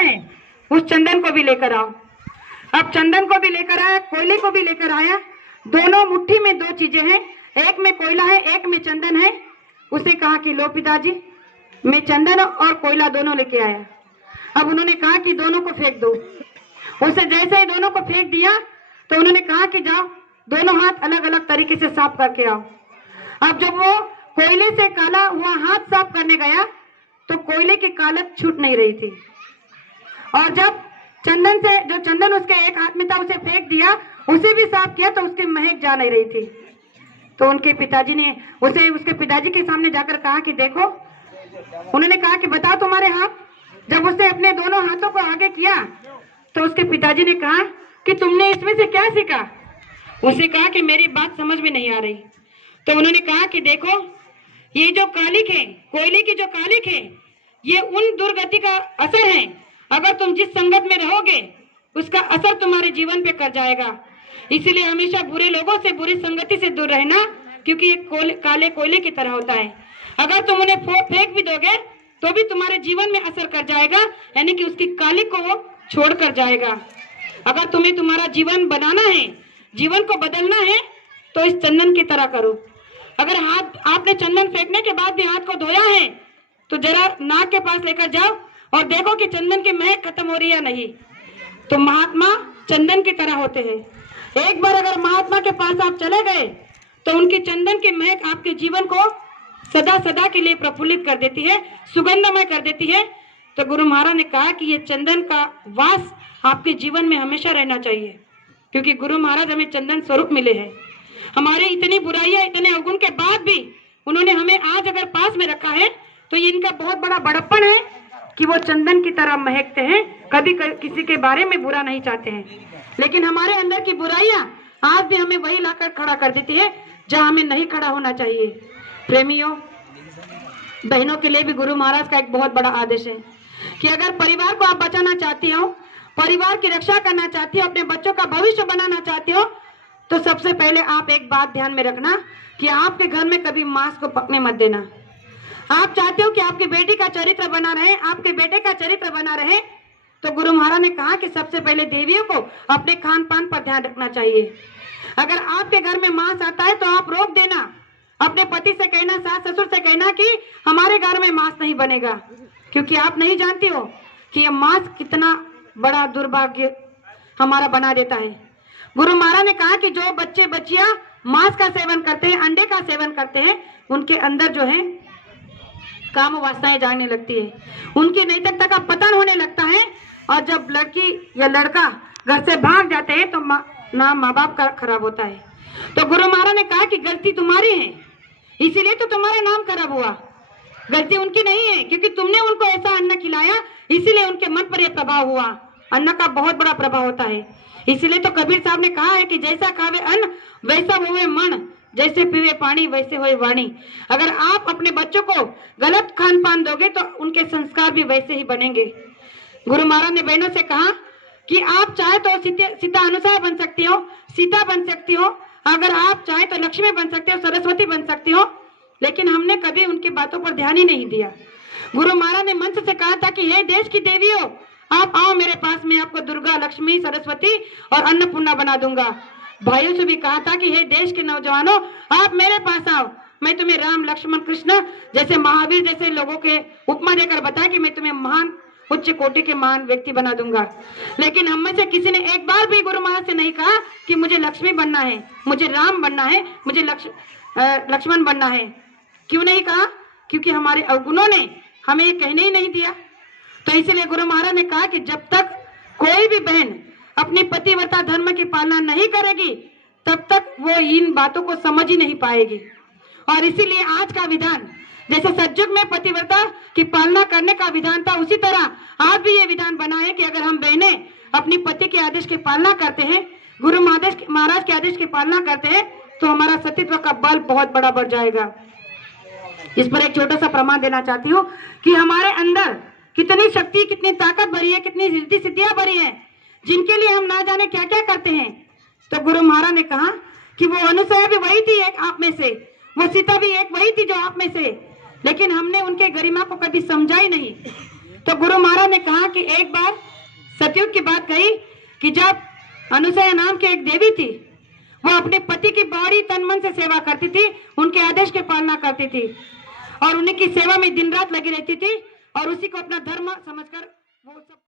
है उस चंदन को भी लेकर आओ। अब चंदन को भी लेकर आया, कोयले को भी लेकर आया। दोनों मुट्ठी में दो चीजें हैं, एक में कोयला है, एक में चंदन है। उसे कहा कि लो पिताजी, मैं चंदन और कोयला दोनों लेके आया। अब उन्होंने कहा कि दोनों को फेंक दो। उसे जैसे ही दोनों को फेंक दिया तो उन्होंने कहा कि जाओ दोनों हाथ अलग अलग तरीके से साफ करके आओ। अब जब वो कोयले से काला हुआ हाथ साफ करने गया तो कोयले की कालक छूट नहीं रही थी, और जब चंदन से जो चंदन उसके एक हाथ में था उसे फेंक दिया, उसे भी साफ किया तो उसकी महक जा नहीं रही थी। तो उनके पिताजी ने उसे उसके पिताजी के सामने जाकर कहा कि देखो, उन्होंने कहा कि बताओ तुम्हारे हाथ। जब उसने अपने दोनों हाथों को आगे किया तो उसके पिताजी ने कहा कि तुमने इसमें से क्या सीखा। उसे कहा कि मेरी बात समझ में नहीं आ रही। तो उन्होंने कहा कि देखो, ये जो कालिक है, कोयले की जो कालिक है, ये उन दुर्गति का असर है। अगर तुम जिस संगत में रहोगे उसका असर तुम्हारे जीवन पे कर जाएगा। इसीलिए हमेशा बुरे लोगों से, बुरी संगति से दूर रहना, क्योंकि ये काले कोयले की तरह होता है। अगर तुम उन्हें फेंक भी दोगे तो भी तुम्हारे जीवन में असर कर जाएगा, यानी कि उसकी कालिक को वो छोड़ कर जाएगा। अगर तुम्हें तुम्हारा जीवन बनाना है, जीवन को बदलना है, तो इस चंदन की तरह करो। अगर हाथ आपने चंदन फेंकने के बाद भी हाथ को धोया है तो जरा नाक के पास लेकर जाओ और देखो कि चंदन की महक खत्म हो रही है नहीं। तो महात्मा चंदन की तरह होते हैं। एक बार अगर महात्मा के पास आप चले गए तो उनकी चंदन की महक आपके जीवन को सदा सदा के लिए प्रफुल्लित कर देती है, सुगंधमय कर देती है। तो गुरु महाराज ने कहा कि ये चंदन का वास आपके जीवन में हमेशा रहना चाहिए, क्योंकि गुरु महाराज हमें चंदन स्वरूप मिले हैं। हमारे इतनी बुराइयां, इतने अवगुण के बाद भी उन्होंने हमें आज अगर पास में रखा है तो ये इनका बहुत बड़ा बड़प्पन है कि वो चंदन की तरह महकते हैं, कभी किसी के बारे में बुरा नहीं चाहते हैं। लेकिन हमारे अंदर की बुराइयां आज भी हमें वही लाकर खड़ा कर देती है जहां हमें नहीं खड़ा होना चाहिए। प्रेमियों, बहनों के लिए भी गुरु महाराज का एक बहुत बड़ा आदेश है कि अगर परिवार को आप बचाना चाहती हो, परिवार की रक्षा करना चाहती हो, अपने बच्चों का भविष्य बनाना चाहती हो, तो सबसे पहले आप एक बात ध्यान में रखना कि आपके घर में कभी मांस को पकने मत देना। आप चाहते हो कि आपकी बेटी का चरित्र बना रहे, आपके बेटे का चरित्र बना रहे, तो गुरु महाराज ने कहा कि सबसे पहले देवियों को अपने खान पान पर ध्यान रखना चाहिए। अगर आपके घर में मांस आता है तो आप रोक देना। अपने पति से कहना, सास ससुर से कहना कि हमारे घर में मांस नहीं बनेगा, क्योंकि आप नहीं जानती हो कि यह मांस कितना बड़ा दुर्भाग्य हमारा बना देता है। गुरु महाराज ने कहा कि जो बच्चे बच्चियां मांस का सेवन करते हैं, अंडे का सेवन करते हैं, उनके अंदर जो है काम वासनाएं जागने लगती है, उनकी नैतिकता का पतन होने लगता है। और जब लड़की या लड़का घर से भाग जाते हैं तो नाम माँ बाप का खराब होता है। तो गुरु महाराज ने कहा कि गलती तुम्हारी है, इसीलिए तो तुम्हारा नाम खराब हुआ। गलती उनकी नहीं है, क्योंकि तुमने उनको ऐसा अन्न खिलाया, इसीलिए उनके मन पर यह प्रभाव हुआ। अन्न का बहुत बड़ा प्रभाव होता है। इसीलिए तो कबीर साहब ने कहा है कि जैसा खावे अन्न वैसा होवे मन, जैसे पीवे पानी वैसे होए वाणी। अगर आप अपने बच्चों को गलत खान पान दोगे तो उनके संस्कार भी वैसे ही बनेंगे। गुरु महाराज ने बहनों से कहा कि आप चाहे तो सीता अनुसार बन सकती हो, सीता बन सकती हो, अगर आप चाहे तो लक्ष्मी बन सकते हो, सरस्वती बन सकती हो, लेकिन हमने कभी उनकी बातों पर ध्यान ही नहीं दिया। गुरु महाराज ने मंच से कहा था कि हे देश की देवियों, आप आओ मेरे पास, मैं आपको दुर्गा, लक्ष्मी, सरस्वती और अन्नपूर्णा बना दूंगा। भाइयों से भी कहा था कि हे देश के नौजवानों, आप मेरे पास आओ, मैं तुम्हें राम, लक्ष्मण, कृष्ण जैसे, महावीर जैसे लोगों के उपमा देकर बताया कि मैं तुम्हें महान, उच्च कोटि के महान व्यक्ति बना दूंगा। लेकिन हम में से किसी ने एक बार भी गुरु महाराज से नहीं कहा कि मुझे लक्ष्मी बनना है, मुझे राम बनना है, मुझे लक्ष्मण बनना है। क्यों नहीं कहा? क्योंकि हमारे अवगुणों ने हमें ये कहने ही नहीं दिया। तो इसलिए गुरु महाराज ने कहा कि जब तक कोई भी बहन अपनी पतिव्रता धर्म की पालना नहीं करेगी तब तक वो इन बातों को समझ ही नहीं पाएगी। और इसीलिए आज का विधान, जैसे सतयुग में पतिव्रता की पालना करने का विधान था, उसी तरह आज भी ये विधान बना है कि अगर हम बहनें अपनी पति के आदेश की पालना करते हैं, गुरु महाराज के आदेश की पालना करते हैं, तो हमारा सतीत्व का बल बहुत बड़ा बढ़ जाएगा। इस पर एक छोटा सा प्रमाण देना चाहती हूँ कि हमारे अंदर कितनी शक्ति, कितनी ताकत भरी है, कितनी रिद्धि सिद्धियां भरी है, जिनके लिए हम ना जाने क्या क्या करते हैं। तो गुरु महाराज ने कहा कि वो अनुसया भी वही थी एक आप में से, वो सीता भी एक वही थी जो आप में से, लेकिन हमने उनके गरिमा को कभी समझा ही नहीं। तो गुरु महाराज ने कहा कि एक बार सतयुग की बात कही कि जब अनुसया नाम की एक देवी थी, वो अपने पति की बड़ी तन मन से सेवा करती थी, उनके आदेश की पालना करती थी और उन्हीं की सेवा में दिन रात लगी रहती थी और उसी को अपना धर्म समझकर वो सब